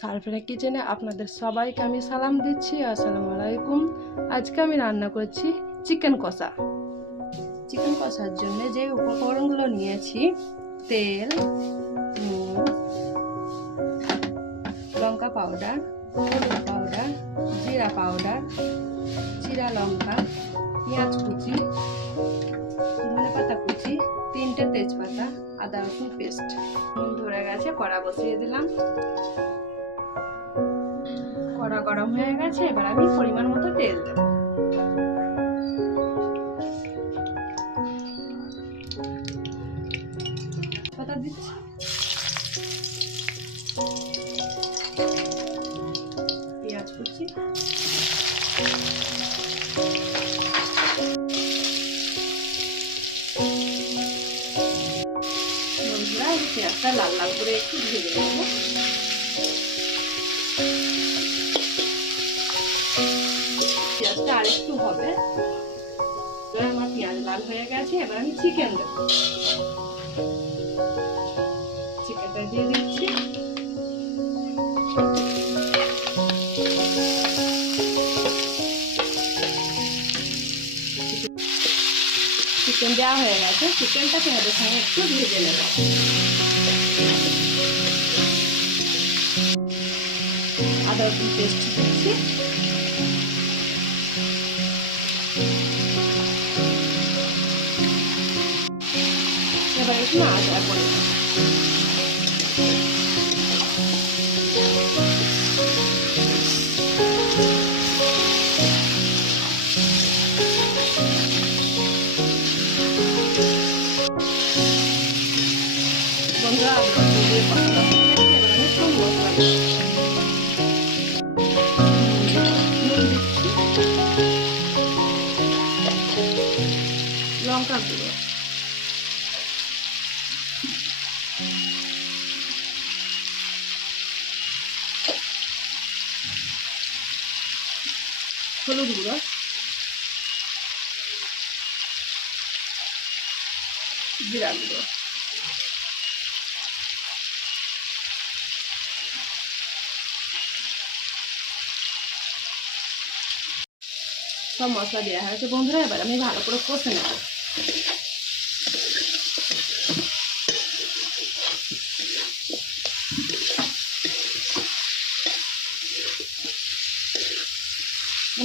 সারফিনা কিচেনে আপনাদের সবাইকে আমি সালাম দিচ্ছি। আসসালামু আলাইকুম। আজকে আমি রান্না করছি চিকেন কষা। চিকেন কষার জন্য যে উপকরণগুলো নিয়েছি, তেল, নুন, লঙ্কা পাউডার, হলুদ পাউডার, জিরা পাউডার, জিরা লঙ্কা, পেঁয়াজ কুচি ধনে পাতা কুচি, তিনটে তেজপাতা, আদা রসুন পেস্ট। নুন ধরে গেছে, কড়া বসিয়ে দিলাম। কড়া গরম হয়ে গেছে, এবার আমি পরিমাণ মতো তেল দেব। পেঁয়াজটা লাল লাল করে একটু ভেজে নেব। আরেকটু হবে। এবার আমার পেঁয়াজ লাল হয়ে গেছে, এবার আমি চিকেন দেবো। চিকেনটা দিয়ে দিচ্ছি। চিকেন দেওয়া হয়ে গেছে। চিকেনটা পেঁয়াজের সঙ্গে একটু ভেজে নেব। আদা রসুন পেস্ট দিচ্ছি। এবার একটু নাড়াচাড়া করে। বন্ধুরা আদা রসুন হলুদ গুঁড়ো। জিরা গুঁড়ো। সব মশলা দেওয়া হয়েছে বন্ধুরা, এবার আমি ভালো করে কষে নেব।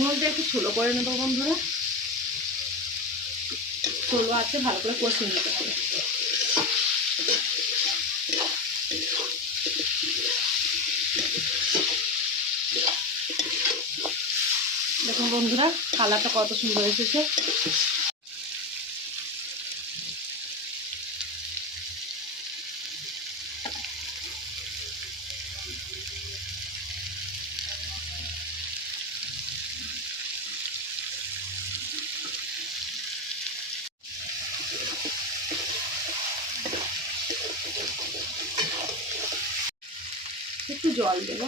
মধ্যে একটু ছোলো করে নেব বন্ধুরা। ছোলো আছে, ভালো করে কষিয়ে নিতে হবে। দেখুন বন্ধুরা, কালারটা কত সুন্দর এসেছে। জল দেবো।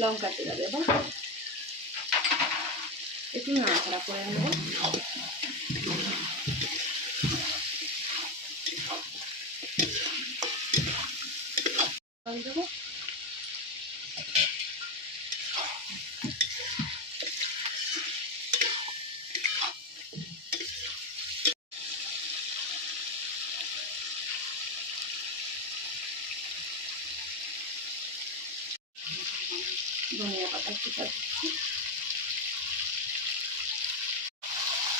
লঙ্কা তেলা দেবো। একটু নাড়াচাড়া করে নেব জল দেবো ধনিয়া পাতা কুচা দিচ্ছি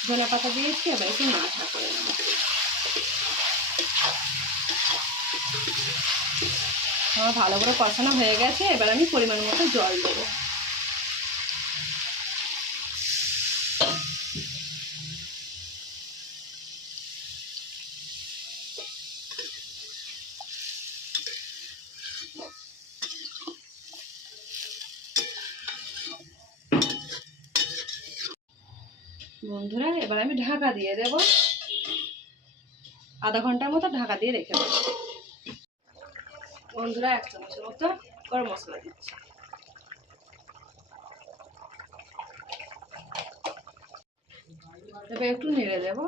ধনিয়া পাতা দিয়েছি, এবার একটু মাথা করে নেব। আমার ভালো করে কষানো হয়ে গেছে, এবার আমি পরিমাণ মতো জল দেবো। বন্ধুরা, এবার আমি ঢাকা দিয়ে দেব। আধা ঘণ্টার মতো ঢাকা দিয়ে রেখে দেবো। বন্ধুরা, এক চামচের মতো গরম মশলা দিচ্ছি। এবার একটু নেড়ে দেব।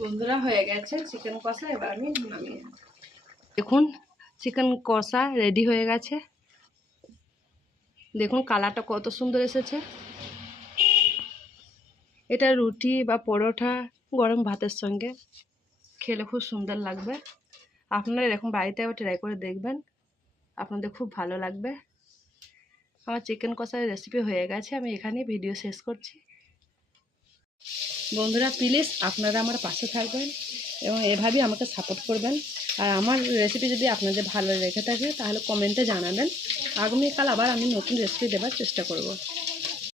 বন্ধুরা, হয়ে গেছে চিকেন কষা। এবার আমি নামিয়ে দেখুন, চিকেন কষা রেডি হয়ে গেছে। দেখুন কালারটা কত সুন্দর এসেছে। এটা রুটি বা পরোটা গরম ভাতের সঙ্গে খেলে খুব সুন্দর লাগবে। আপনারা এরকম বাড়িতে আবার ট্রাই করে দেখবেন, আপনাদের খুব ভালো লাগবে। আমার চিকেন কষার রেসিপি হয়ে গেছে, আমি এখানেই ভিডিও শেষ করছি। বন্ধুরা প্লিজ আপনারা আমার পাশে থাকবেন এবং এভাবেই আমাকে সাপোর্ট করবেন। আর আমার রেসিপি যদি আপনাদের ভালো লেগে থাকে, তাহলে কমেন্টে জানাবেন। আগামীকাল আবার আমি নতুন রেসিপি দেওয়ার চেষ্টা করব।